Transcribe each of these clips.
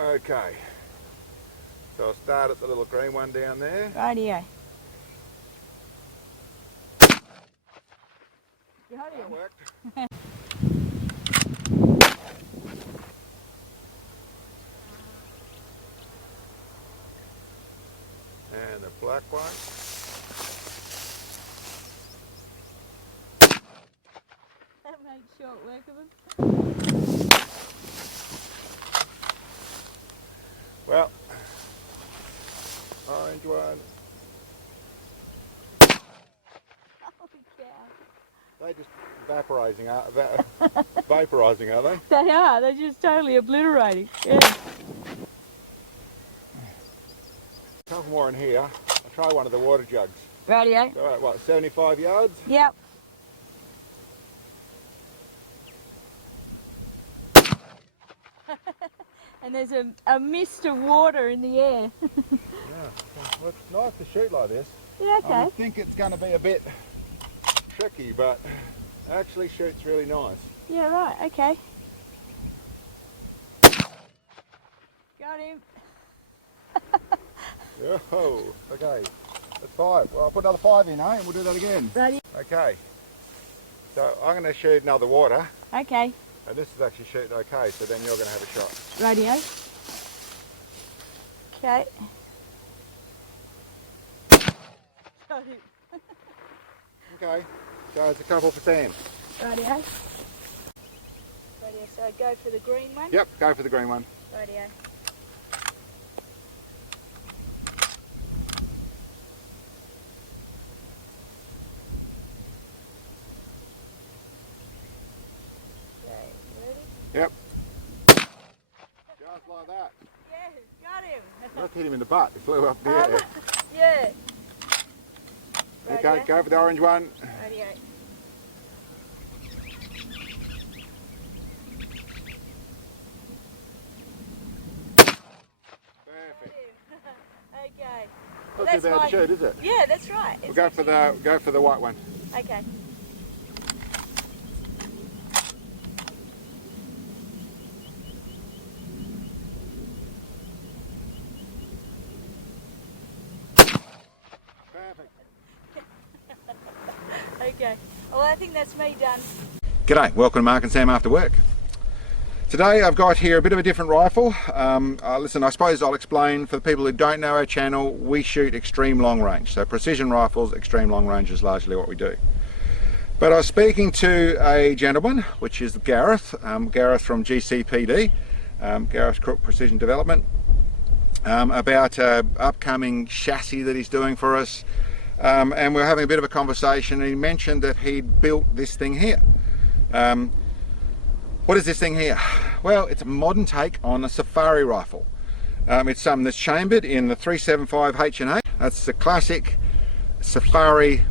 Okay, so I'll start at the little green one down there. Rightio. That worked. And the black one. That made short work of him. Well, orange one. Holy cow. They just vaporising, are they? They are, they're just totally obliterating. Yeah. A couple more in here. I'll try one of the water jugs. Rightio. All right, what, 75 yards? Yep. And there's a mist of water in the air. Yeah, well, it's nice to shoot like this. Yeah, okay. I think it's going to be a bit tricky, but actually shoots really nice. Yeah, right, okay. Got him. Oh, okay. That's 5. Well, I'll put another 5 in, and we'll do that again. Ready? Okay. So I'm going to shoot another water, Okay. and this is actually shooting okay, so then you're going to have a shot. Radio. Okay. Got him. Okay, so it's a couple for Sam. Radio. Radio, so I go for the green one? Yep, go for the green one. Radio. Okay, ready? Yep. Just like that. Yeah, got him. Let's hit him in the butt. He flew up in the air. Yeah. Okay, go for the orange one. Radio. Perfect. Okay. Not too bad to shoot, is it? Yeah, that's right. We'll go for the white one. Okay. Perfect. Okay. Well, I think that's me done. G'day, welcome to Mark and Sam After Work. Today I've got here a bit of a different rifle. Listen, I suppose I'll explain for the people who don't know our channel. We shoot extreme long range, so precision rifles, extreme long range is largely what we do. But I was speaking to a gentleman, which is Gareth, Gareth from GCPD, Gareth Crook Precision Development, about an upcoming chassis that he's doing for us. And we were having a bit of a conversation, and he mentioned that he'd built this thing here. What is this thing here? Well, it's a modern take on a safari rifle. It's something that's chambered in the 375 H&A. That's the classic safari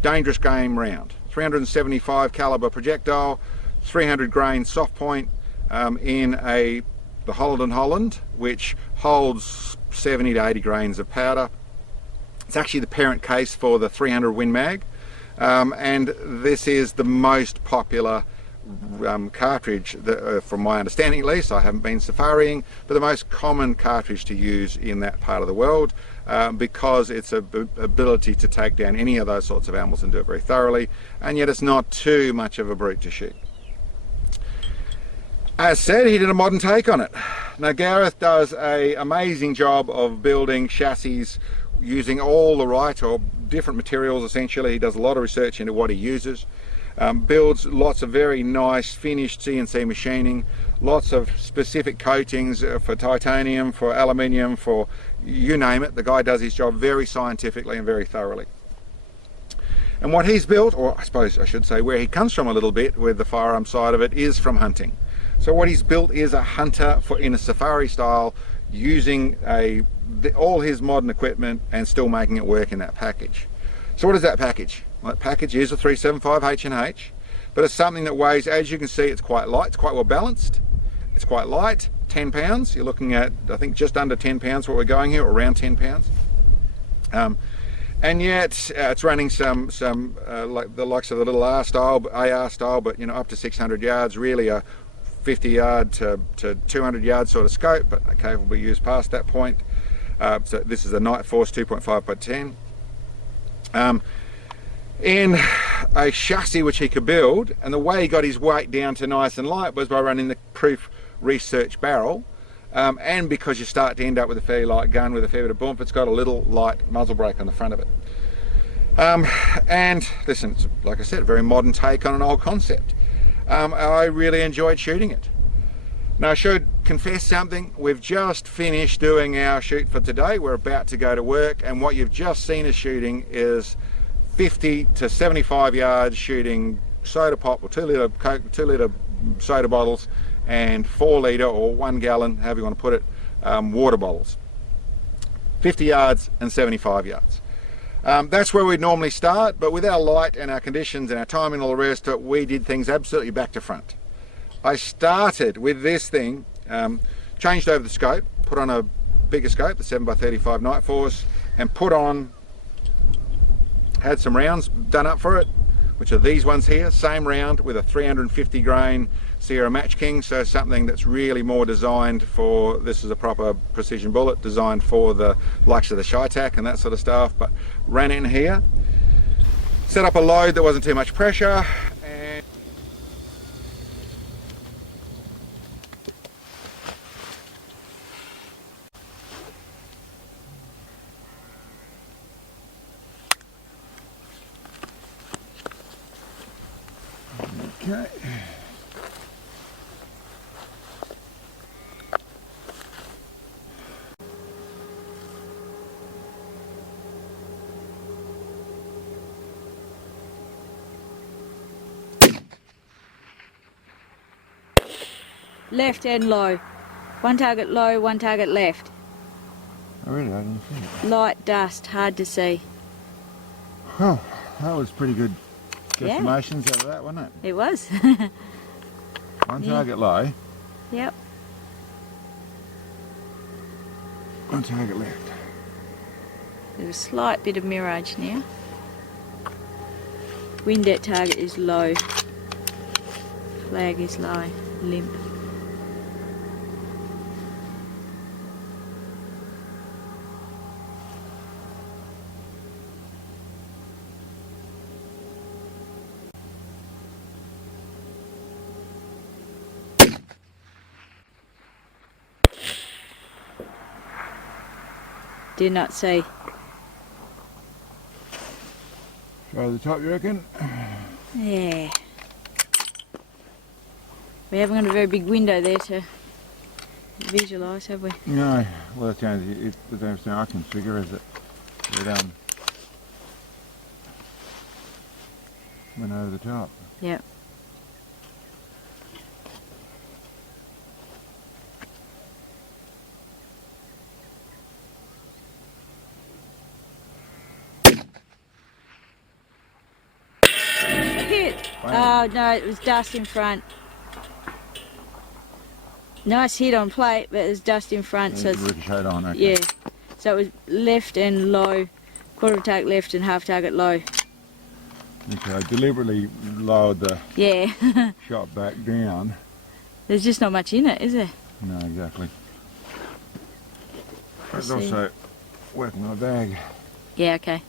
dangerous game round. 375 caliber projectile, 300 grain soft point in the Holland, which holds 70 to 80 grains of powder. It's actually the parent case for the 300 Win Mag, and this is the most popular cartridge, from my understanding at least. I haven't been safaring, but the most common cartridge to use in that part of the world, because it's a ability to take down any of those sorts of animals and do it very thoroughly, and yet it's not too much of a brute to shoot. As said, he did a modern take on it. Now Gareth does an amazing job of building chassis using all the right or different materials. Essentially, he does a lot of research into what he uses. Builds lots of very nice finished CNC machining, lots of specific coatings for titanium, for aluminium, for you name it. The guy does his job very scientifically and very thoroughly. And what he's built, or I suppose I should say where he comes from a little bit with the firearm side of it, is from hunting. So what he's built is a hunter in a safari style, using all his modern equipment and still making it work in that package. So what is that package? Well, that package is a 375 H&H, but it's something that weighs, as you can see, it's quite light, it's quite well balanced, it's quite light, 10 pounds. You're looking at, I think, just under 10 pounds what we're going here, around 10 pounds. And yet it's running some like the likes of the little AR style, but you know, up to 600 yards, really a 50 yard to 200 yard sort of scope, but okay, will be used past that point. So this is a Night Force 2.5 by 10. In a chassis which he could build, and the way he got his weight down to nice and light was by running the Proof Research barrel, and because you start to end up with a fairly light gun with a fair bit of bump, it's got a little light muzzle brake on the front of it. And listen, it's, like I said, a very modern take on an old concept. I really enjoyed shooting it. Now I should confess something, we've just finished doing our shoot for today. We're about to go to work, and what you've just seen us shooting is 50 to 75 yards shooting soda pop or 2 litre Coke, 2 litre soda bottles, and 4 litre or 1 gallon, however you want to put it, water bottles. 50 yards and 75 yards. That's where we'd normally start, but with our light and our conditions and our timing and all the rest of it, we did things absolutely back to front. I started with this thing, changed over the scope, put on a bigger scope, the 7x35 Night Force, and put on, had some rounds done up for it, which are these ones here, same round with a 350 grain Sierra Match King, so something that's really more designed for, this is a proper precision bullet, designed for the likes of the Shytac and that sort of stuff, but ran in here, set up a load that wasn't too much pressure, and okay. Left and low. One target low, one target left. Oh really? I didn't see it. Light dust, hard to see. Oh, that was pretty good Yeah. guesstimations out of that, wasn't it? It was. One Yeah. target low, Yep. one target left. There's a slight bit of mirage now. Wind at target is low. Flag is low. Limp. Did not see. Over the top, you reckon? Yeah. We haven't got a very big window there to visualise, have we? No, well that's the only thing I can figure is that it went over the top. Yep. Hit! Oh no, it was dust in front. Nice hit on plate, but there's dust in front, so it's, ricocheted on, okay. yeah. So it was left and low, quarter of target left and half target low. Okay, I deliberately lowered the Yeah. shot back down. There's just not much in it, is there? No, exactly. I was see. also working on a bag Yeah, okay.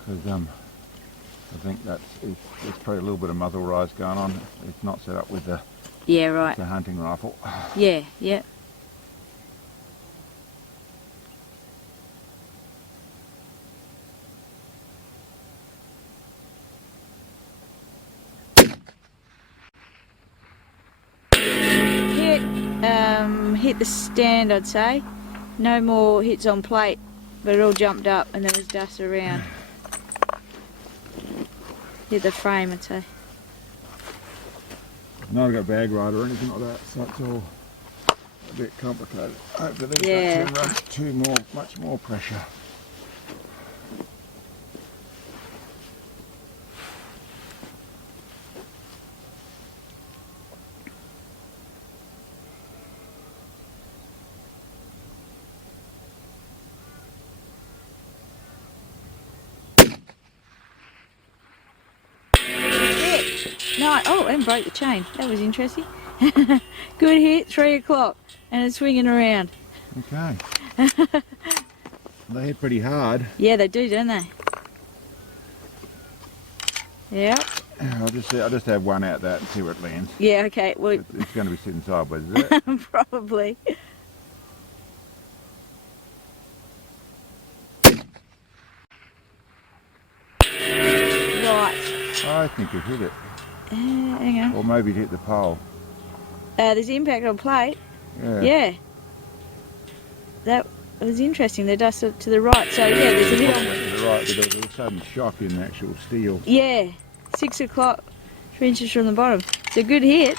because I think there's probably a little bit of muzzle rise going on. It's not set up with the Yeah, right. hunting rifle. Yeah, yeah. Hit the stand, I'd say. No more hits on plate, but it all jumped up and there was dust around. Hit the frame, I'd say. Not got a bag ride or anything like that, so it's all a bit complicated. Hopefully Yeah. that shouldn't run much more pressure. No, oh, and broke the chain. That was interesting. Good hit, 3 o'clock, and it's swinging around. Okay. They hit pretty hard. Yeah, they do, don't they? Yep. I'll just have one out that and see where it lands. Yeah, okay. Well, It's going to be sitting sideways, is it? probably. Right. I think it hit it. Hang on. Or maybe it hit the pole. There's impact on plate. Yeah. Yeah. That was interesting. They dusted to the right. So yeah, there's a hit on. To the right, but there was a sudden shock in the actual steel. Yeah. 6 o'clock, 3 inches from the bottom. It's a good hit.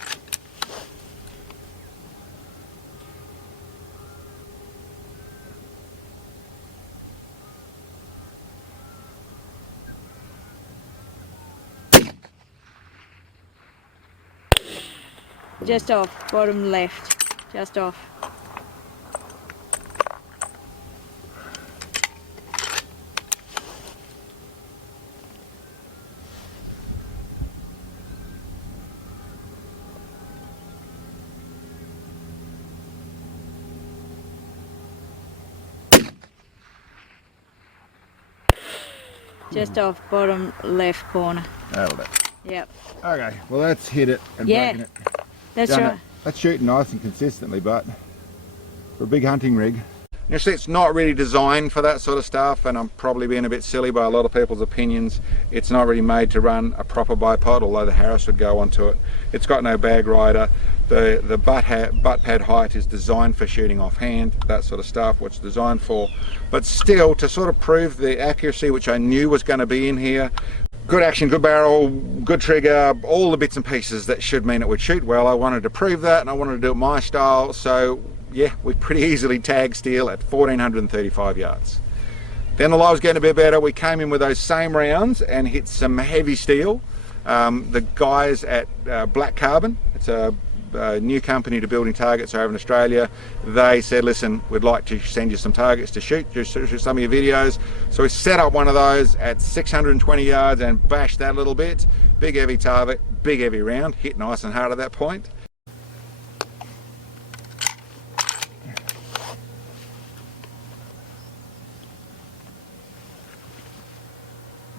Just off, bottom left, just off. Just off, bottom left corner. That'll do. Yep. Okay, well that's hit it and Yeah. breaking it. That's Done right. it. That's shooting nice and consistently, but for a big hunting rig. You see, it's not really designed for that sort of stuff, and I'm probably being a bit silly by a lot of people's opinions. It's not really made to run a proper bipod, although the Harris would go onto it. It's got no bag rider. The butt pad height is designed for shooting offhand, that sort of stuff, what it's designed for. But still, to sort of prove the accuracy, which I knew was going to be in here, good action, good barrel, good trigger, all the bits and pieces that should mean it would shoot well. I wanted to prove that, and I wanted to do it my style, so yeah, we pretty easily tagged steel at 1435 yards. Then the lie was getting a bit better. We came in with those same rounds and hit some heavy steel. The guys at Black Carbon, it's a new company to building targets over in Australia, they said, listen, we'd like to send you some targets to shoot some of your videos. So we set up one of those at 620 yards and bashed that a little bit. Big heavy target, big heavy round, hit nice and hard at that point.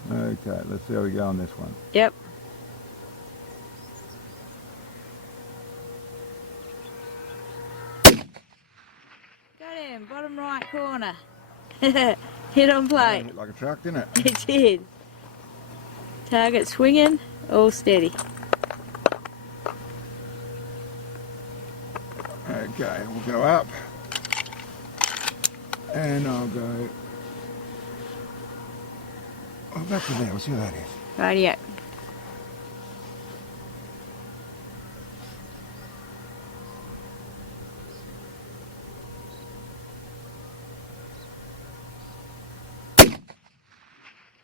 Okay, let's see how we go on this one. Yep. Got him, bottom right corner. Hit on plate. Hit like a truck, didn't it? It did. Target swinging, all steady. Okay, we'll go up. And I'll go back to there, we'll see what that is. Rightio.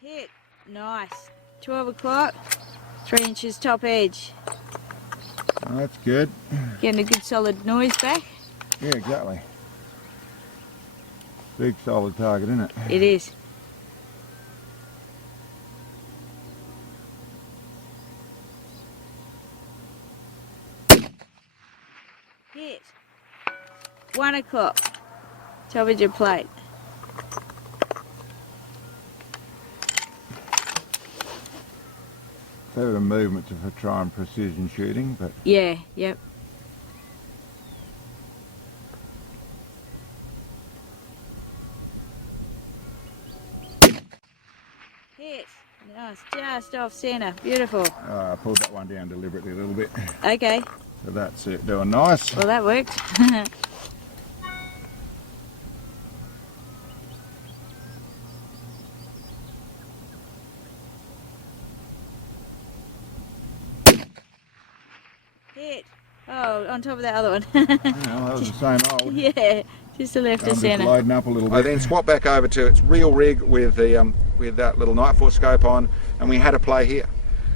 Hit. Nice. 12 o'clock, 3 inches top edge. Oh, that's good. Getting a good solid noise back. Yeah, exactly. Big solid target, isn't it? It is. Hit. 1 o'clock. Top of your plate. A bit of movement to try and precision shooting, but Yeah, yep. Hit. Nice, just off centre. Beautiful. I pulled that one down deliberately a little bit. Okay, So that's it, doing nice. well that worked. Hit. Oh, on top of that other one. Well, that was the same old. Yeah, just to left I'm of just centre. loading up a little bit. I then swapped back over to its real rig with the with that little night foot scope on, and we had a play here.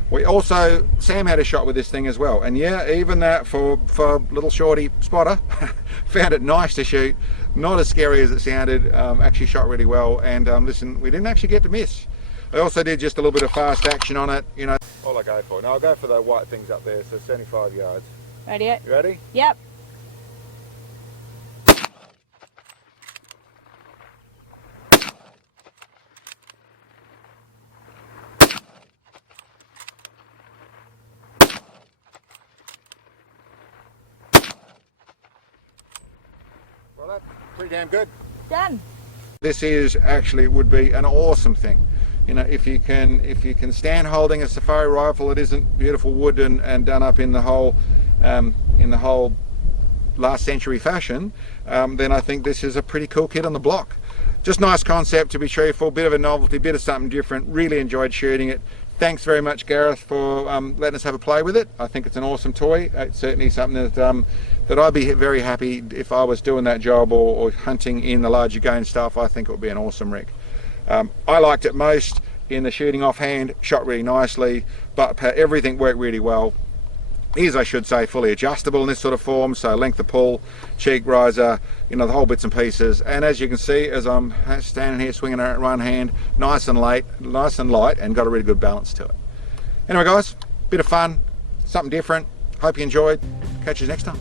We also, Sam had a shot with this thing as well, and yeah, even that for little shorty spotter, found it nice to shoot, not as scary as it sounded, actually shot really well, and listen, we didn't actually get to miss. I also did just a little bit of fast action on it, you know. All I go for, now I'll go for the white things up there, so 75 yards. Radio. You ready? Yep. Well, that's pretty damn good. Done. This is actually would be an awesome thing. You know, if you can stand holding a safari rifle that isn't beautiful wood and done up in the whole last century fashion, then I think this is a pretty cool kit on the block. Just nice concept, to be truthful, bit of a novelty, bit of something different. Really enjoyed shooting it. Thanks very much, Gareth, for letting us have a play with it. I think it's an awesome toy. It's certainly something that I'd be very happy if I was doing that job or hunting in the larger game stuff. I think it would be an awesome rig. I liked it most in the shooting offhand, shot really nicely, but everything worked really well. Is, I should say, fully adjustable in this sort of form, so length of pull, cheek riser, you know, the whole bits and pieces. And as you can see, as I'm standing here swinging it at one hand, nice and light, and got a really good balance to it. Anyway, guys, bit of fun, something different. Hope you enjoyed. Catch you next time.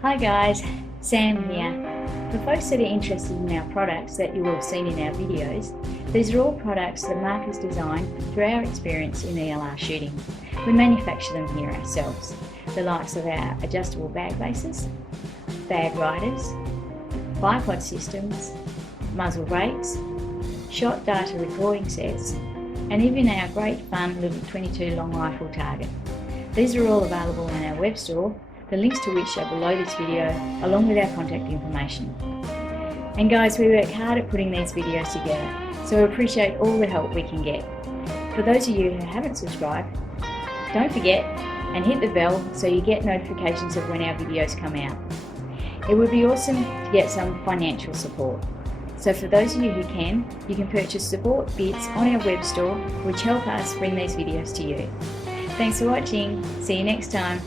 Hi guys, Sam here. For folks that are interested in our products that you will have seen in our videos, these are all products that Mark has designed through our experience in ELR shooting. We manufacture them here ourselves, the likes of our adjustable bag bases, bag riders, bipod systems, muzzle brakes, shot data recording sets, and even our great fun little 22 long rifle target. These are all available in our web store, the links to which are below this video, along with our contact information. And guys, we work hard at putting these videos together, so we appreciate all the help we can get. For those of you who haven't subscribed, don't forget and hit the bell so you get notifications of when our videos come out. It would be awesome to get some financial support. So for those of you who can, you can purchase support bits on our web store, which help us bring these videos to you. Thanks for watching. See you next time.